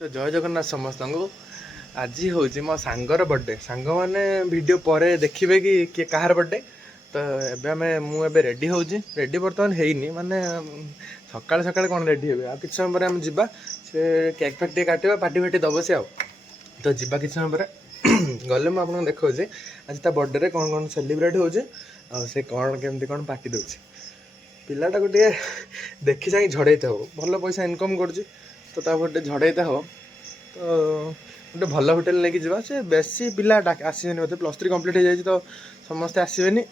तो जय जगन्नाथ समस्त को आज हूँ मो सांगर बर्थडे सांग मैंने वीडियो पर देखिए कि किए कहार बर्थडे तो मुझे रेडी हो रेडी बर्तमान है माने सकाल सकाल कौन रेडी हे आ कि समय पर आम जा से केक फेक टे काटा पार्टी फाटी दब से तो जा कि समय पर गले मुझे देखा आज ता बर्थडे कौन कौन सेलिब्रेट हो से कौन केमती कौन पार्टी दे पिलाटा को देखी जाए झड़े भल पैसा इनकम कर तो बर्थडे झड़े हो तो गोटे भल होटेल लेके जा से बेसी पिला आसबे बोलते +3 कंप्लीट हो जाए तो समस्ते आसबे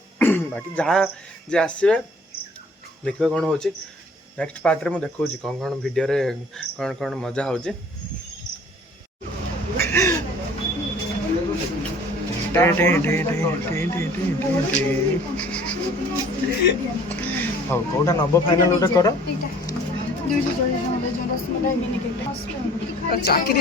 बाकी जहाँ जे आसबे देखिए कौन हो नेक्स्ट पार्ट रे मुझे देखा कौन कौन वीडियो रे कौन कौन मजा हो हाँ कौटा नब फाइनल गोटे कर चाकरी चाकरी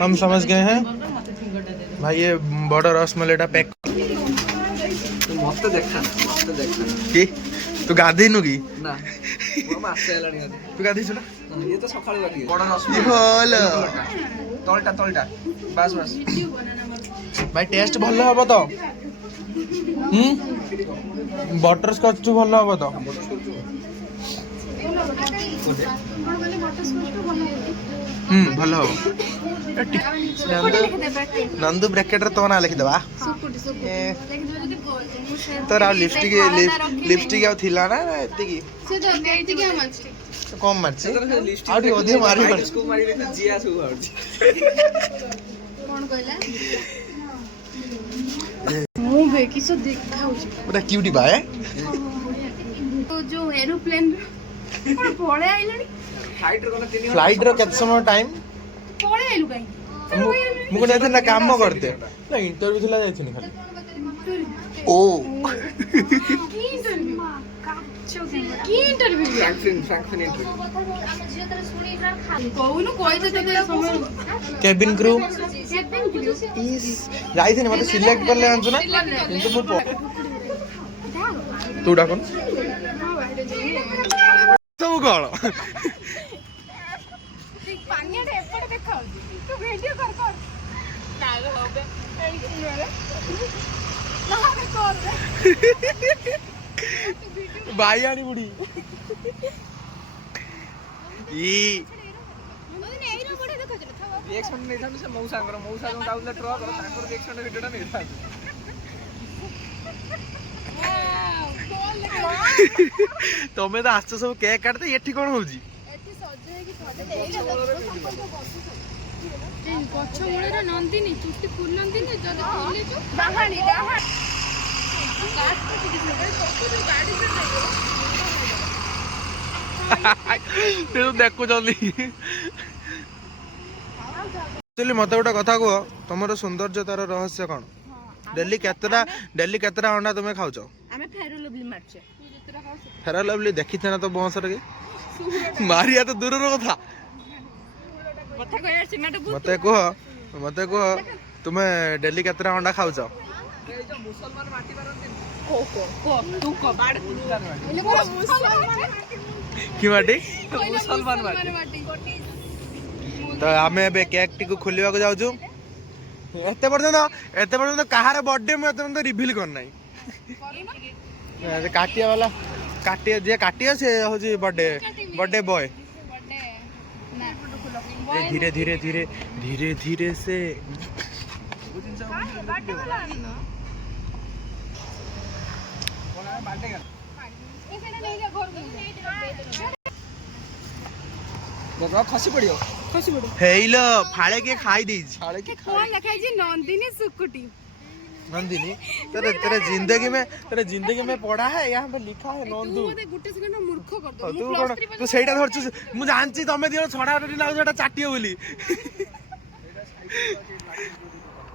हम समझ गए हैं भाई ये बड़ा रसमलाईटा पैक मत देखा कि तू गाधेनु कि ना तू गाधे ये तो सकाळ गाधी बड़ा रसमलाई तलटा तलटा बस बस भाई टेस्ट भल हम तो बटर स्कॉच भल हम तो भल हम नंदू ब्रैकेट रे तो ना लिखि देबा तोर आ लिपस्टिक आ थिला ना एते की से तो एते की मारछ कम मारछ आ ठी ओधे मारी इसको मारी ले जिया सु आउछ कोन कहला मु बे किसो देखाउछ ओटा क्यूटी बा है तो जो एरोप्लेन कोन पळे आइलानी फ्लाइट रो केत समय टाइम पळे आइलु काई मु को जाथे ना काम करते ना इंटरव्यू थिला जायथिनी खाली ओ की इंटरव्यू फ्रैंकफिन इंटरव्यू कोउनु कोइ त समय केबिन क्रू इस जाई थे मते सिलेक्ट करले आंसु ना किंतु मु तू डाकोन सब गळ पानी रे एपटे देखा तू वीडियो कर काग होबे भाई आनी बुढ़ी रिएक्शन नहीं था से मौसा जो डाउन ट्रक और ताकर रिएक्शन वीडियोटा नहीं था तमे तो आछ सब केक काटते एठी कोन होजी एठी सजे की गछ मूले नंदिनी चुट्टी फुल नंदिनी जद खोले जो डाहाणी देखु मत गोटे कथा कह तुम सौंदर्यतार रहस्य कौन डेली केतरा अंडा तुम्हें खाऊ फेयर लवली देखी थे ना तो बस मारिया तो दूर कथा मत कह तुम्हें डेली केतरा अंडा खाऊ कि माटी तो आम ए केक टी खोलिया जाऊँ एते पर्यंत कहार बर्थडे मुझे रिवील करना काटिया वाला काटिया से हूँ बर्थडे बॉय धीरे धीरे धीरे धीरे धीरे से खसी पड़ियो हेलो फाड़े के खाई दी फाड़े के कौन लिखाई जी नंदिनी सुकुटी नंदिनी तेरे जिंदगी में पढ़ा है यहाँ पे लिखा है नंदू तू गुटे सेकंड मूर्ख कर दो तू सेटा धरछु मु जानछि तमे दियो छडा ना सेटा चाटियो बोली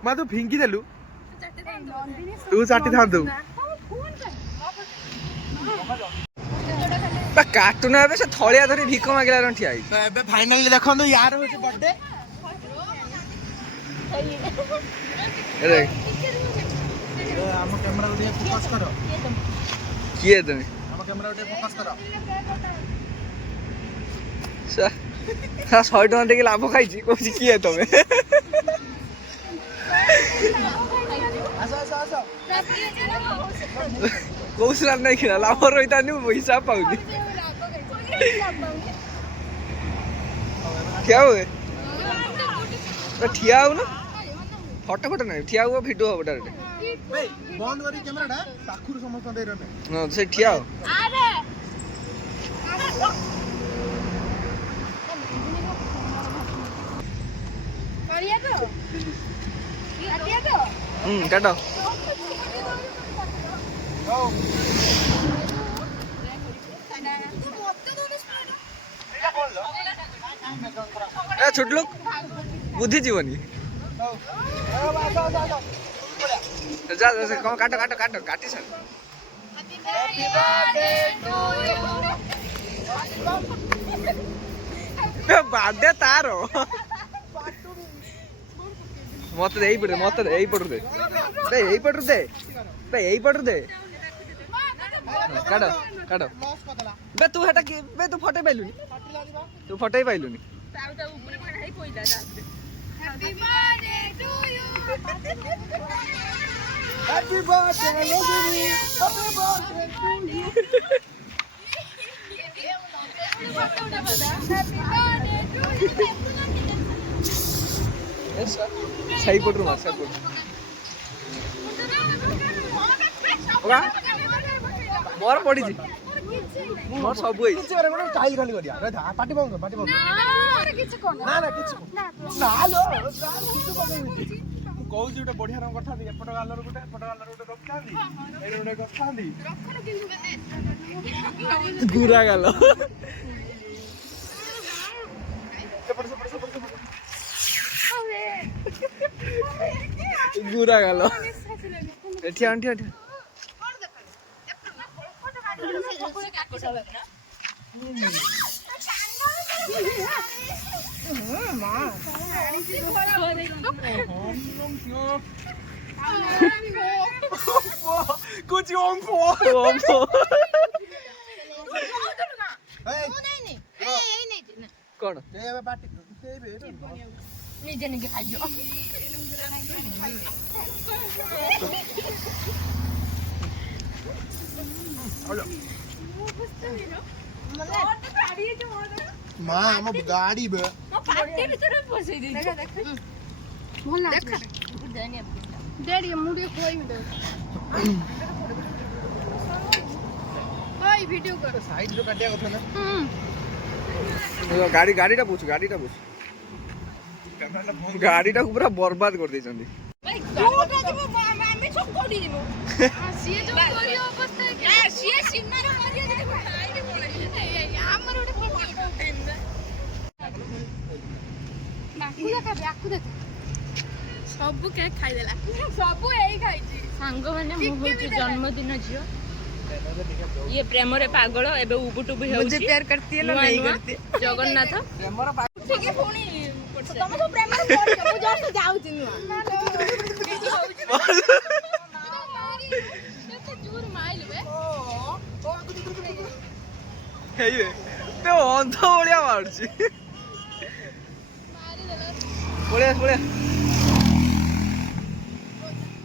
मा तू फिंकी देलु तू चाटी थांतु କାଟୁନ ଏବେ ସେ ଥଳିଆ ଧରି ଭିକ ମାଗିଲା ଠିଆ ହେଇଛି। ଏବେ ଫାଇନାଲି ଦେଖନ୍ତୁ ୟାର ହଉଛି ବର୍ଥଡେ। ଆମ କ୍ୟାମେରାକୁ ଟିକେ ଫୋକସ୍ କର। କିଏ ତମେ? ଆମ କ୍ୟାମେରାକୁ ଟିକେ ଫୋକସ୍ କର। 100 ଟଙ୍କା ଦେଇକି ଲାଭ ଖାଇଛି କହୁଛି କିଏ ତମେ? କହୁଥିଲା ନାଇଁ କିଣା ଲାଭ ରହିଥାନ୍ତି ମୁଁ ହିସାବ ପାଉନି। ଠିଆ ହୁଏ ଠିଆ ହଉ ନା ଫଟୋ ନାହିଁ ଠିଆ ହୁଅ ଭିଡ଼ିଓ ହବ ଡାଇରେକ୍ଟ। ବନ୍ଦ କରି କ୍ୟାମେରାଟା ପାଖରୁ ସମସ୍ତଙ୍କ ଦେଇ ରହେ। ହଁ ସେ ଠିଆ ହଉ। କାଟ ଛୋଟ ଲୋକ ବୁଦ୍ଧି ଯିବନି। ଯା କଣ କାଟ କାଟ କାଟ କାଟି ସାର। ବାଦେ ତାର ମତେ ଏଇପଟରେ ମତେ ଏଇପଟରୁ ଦେ ଏଇପଟରୁ ଦେ ଏଇପଟରୁ ଦେ କାଟ କାଟ ବେ ତୁ ହେଟା କି ବେ ତୁ ଫଟେଇ ପାଇଲୁନି ତୁ ଫଟେଇ ପାଇଲୁନି। Happy birthday, Lozini! Happy birthday to you! सही पड़ रहा है मोर पड़ी जी मोर सब होई किछ रे मोर स्टाइल खाली करिया रे पार्टी बंद ना ना किछ कोन ना किछ ना लो किछ पगई कहू जी उठे बढ़िया रंग करथांदी एपट गालर गुटे एपट गालर गुटे रखथांदी एइ गुटे करथांदी गुरा गालो गुरा गालो एठी आंटी आंटी कुछ ओंफो कौन पार्टी निजे निजे खाइयो मां हम गाड़ी बे पार्टी भीतर बसई दे देखा देखा मोल ना देखा डेडी मुड़ी खोई में दे ओए वीडियो कर साइड जो काटिया कथा ना गाड़ी गाड़ीटा पूछ गाड़ीटा को पूरा बर्बाद कर दै छथि भाई जोटा जीवो आमे सब कोडी जीवो सीए जो करियो अवस्था यार सीए सीमा रे करियो जे खाइबे बोले हमर ओटे फोटो आखु देखा सब केक खाई देला सब एई खाइची सांग माने मु होची जन्मदिन जियो ये प्रेम रे पागल एबे उबुटु भी होची मुझे प्यार करती है ना नहीं करती जगन्नाथ प्रेम रे ठीक है फोनी तुम तो प्रेम रे पड़ियो मु जस्ट जाउची नुआ तो जोर माइल बे हे ये तो अंध ओलिया मारची मारी देला बोले बोले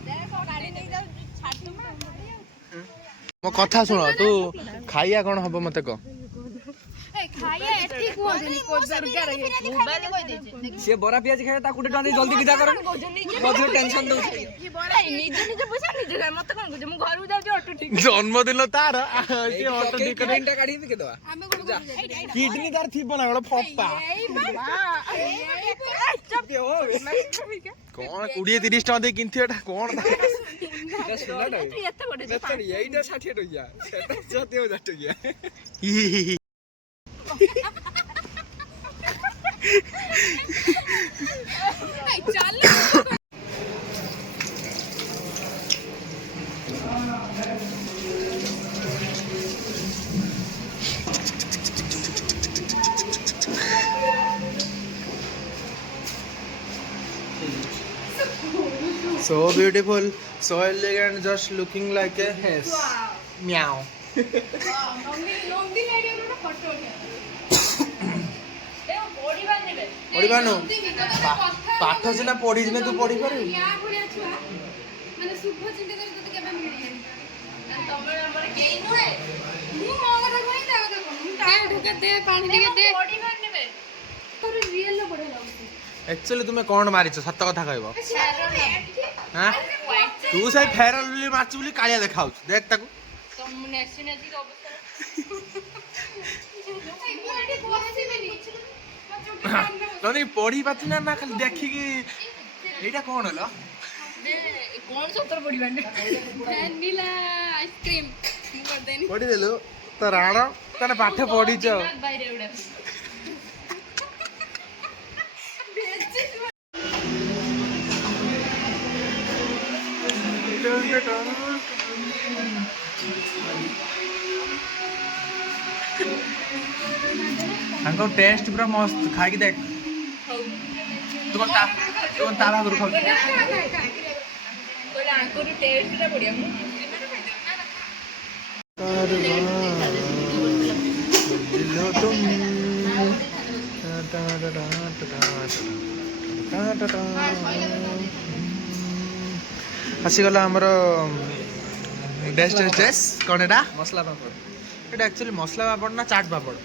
देखो गाड़ी नहीं जा छाड़ दूं मो कथा सुन तू खाइया कौन हम मत कह सी बरा पियाज खाए जल्दी विदा कर जन्मदिन तार किडनी तार थी ना फपा कौन 20-30 टका दे किनथि एटा कौन एटा सुनाटा एटा 60 टकिया सेटा 70,000 टकिया चल So beautiful, so elegant, just looking like a yes. Meow. ପଢିବାନୁ ପାଠ ସିନା ପଢିଯିନେ ତୁ ପଢିପାରିବୁ। एक्चुअली तुम्हें कौन मारिଛ सत कथा कहब हाँ तू से फेर लवली मारछ बोली कालिया देखाउछ देख ताकू नहीं पढ़ी पाती ना ना खाली देखी कि एटा कौन हलो कौन सतर पड़ीबा वैनिला आइसक्रीम कर देनी पढ़ी देलु तो राण तने पाठ पढ़ी छ बाहर उडा हमको टेस्ट पूरा मस्त खा के देख तू ता भागरू खाऊ कोला आंको टेस्ट ला बढ़िया आसीगला आमर डेस्ट कौन एटा मसला पापड़ एटा एक्चुअली मसला पापड़ ना चाट पापड़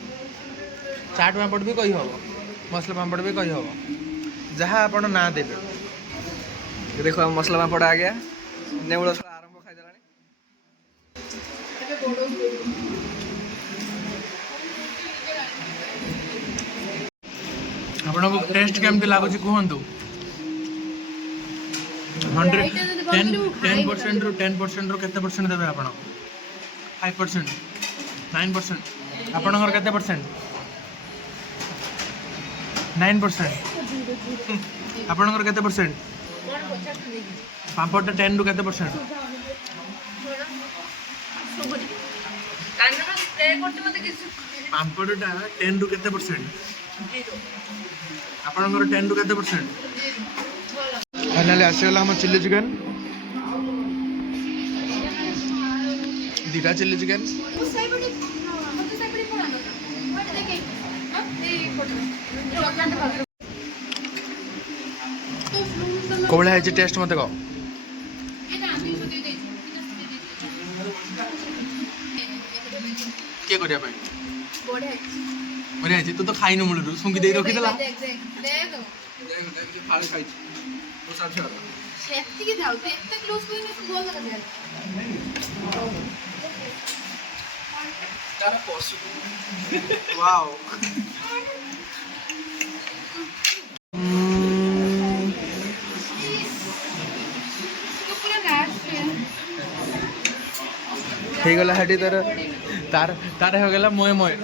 भी कही हम मसला पापड़ भी कही हम जहाँ आप ना देवे देखो हम मसला पापड़ आ गया नेउल आरंभ खाइदेलानी आपको टेस्ट केमती लगुच कहतु 10% रू 10% रू केते परसेंट देबे आपण 5% 9% आपणकर केते परसेंट 9% आपणकर केते परसेंट पापड़ 10 रू केते परसेंट पापड़ 10 रू केते परसेंट आपणकर 10 रू केते परसेंट फाइनली आसीगला हम चिल्ली चिकन दीटा चिल्ली चिकन कोबला है टेस्ट मत कह किए करिया भाई बढ़िया तू तो खाई मूल सुंगी दे रखी देला वाओ हो गला हेटी तार तार तार हो गला मोए मोए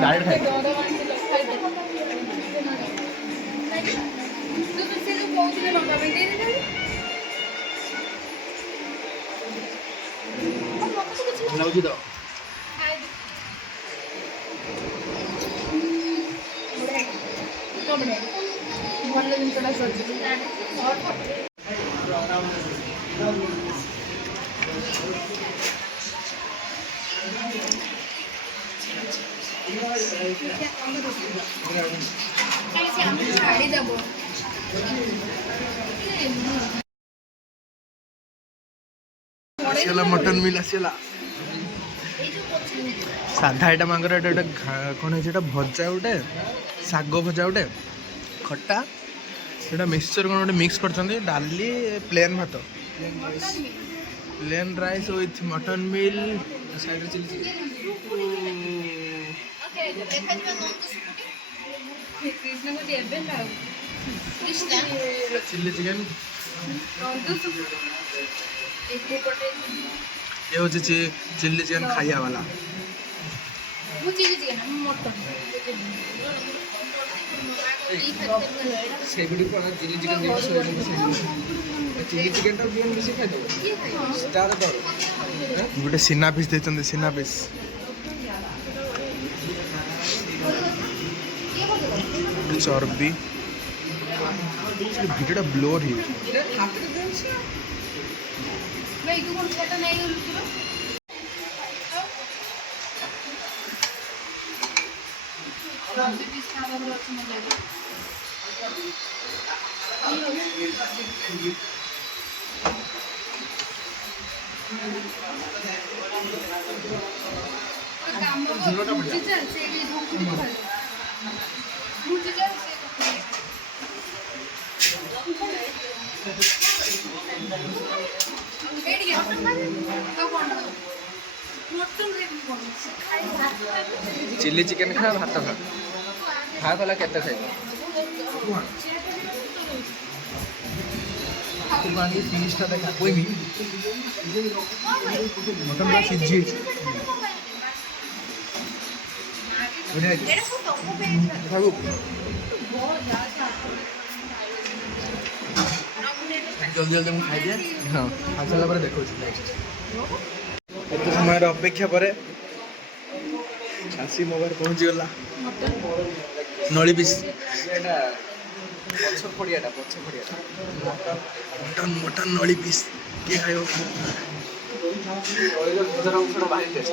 डायरेक्ट खाए लाउजी दो ଭଲ ଜିନିଷଟା ସରିଛି ଛାଡ଼ିଦେବ आसीगला मटन मिल आसीगला साधा आइटम आंकर एटा कौन है भजा गोटे शाग भजा गोटे खट्टा सेटा मिक्सचर कौन गोटे मिक्स कर डाली प्लेन भात plain rice with mutton mill side chilli chilli chicken ये हूँ चिल्ली चिकेन खाइया वाला चिल्ली चिकेन चिल्ली चिकेन बेसी खाई दो स्टार दो गोटे सिना पिस देते सिना पिस चर्बी भिडियोटा ब्लोर ही चिल्ली चिकेन खा भात खा खा कला केते खाइबो तुम्हारी फिनिशटा देखा कोई भी मटन का सिजी बने खागु जल्दी जल्दी हम खाई दिए हाँ खा सारा पर देखो नेक्स्ट एत समय अपेक्षा पर आसी मोबाइल पहुँची गला नली पिस पछ पड़ियाटा मटन मटन नली पिस किए खाइब भारी टेस्ट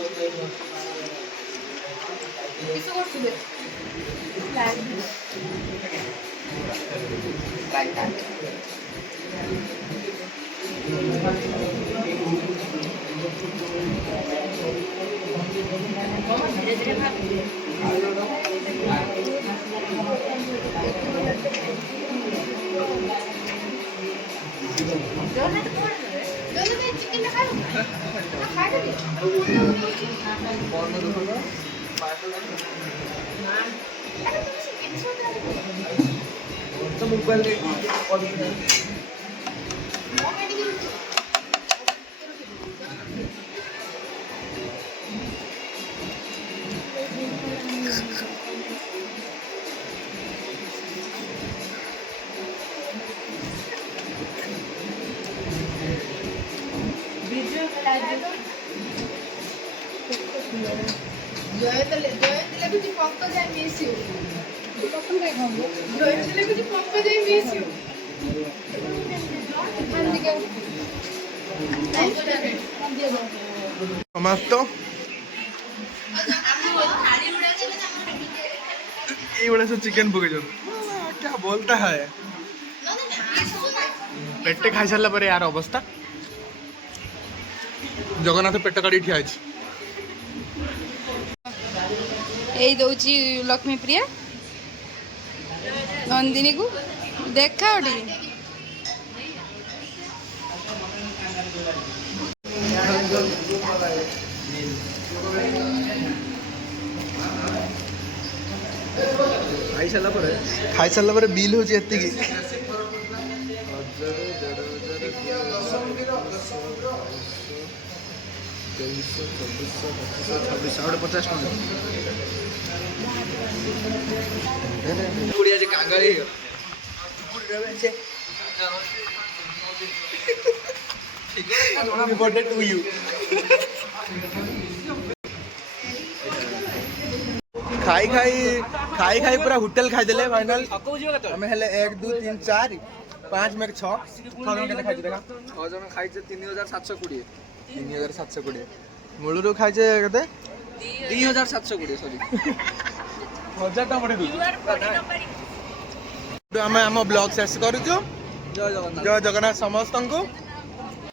समाप्त ये बड़ा सा चिकन पके जो क्या बोलता है पेटे खाई सारा पर यार अवस्था जगन्नाथ पेट काटी ठिया यही दौची लक्ष्मी प्रिया नंदिनी को देखा खाई सारा पर बिल हो खाई खाई खाई खाई पूरा होटल खाई देले फाइनल हमें हेले 1 2 3 4 5 में 6 के खाई देखा जन खाई 3720 3720 मूलरू खाई केते 2720 सॉरी 1000 टका पड़े दू आम ब्लॉग शेष करूँ जय जगन्नाथ जय जगन्नाथ समस्त को